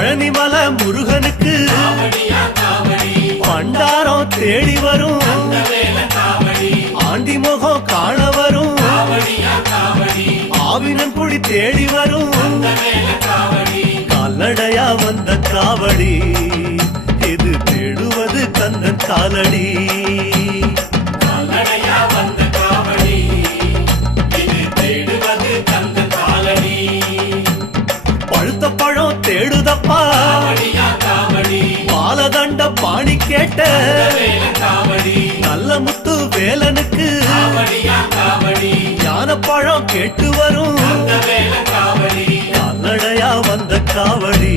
பழனிமல முருகனுக்கு பண்டாரம் தேடி வரும் ஆண்டி முகம் காண வரும் ஆவினன் குடி தேடி வரும் கால்நடையா வந்த காவடி இது தேடுவது கந்தன் காலடி பழுத்த பழம் தேடுதப்பா பாலதண்ட பாணி கேட்ட நல்ல முத்து வேலனுக்கு ஞான பழம் கேட்டு வரும் கால்நடையா வந்த காவடி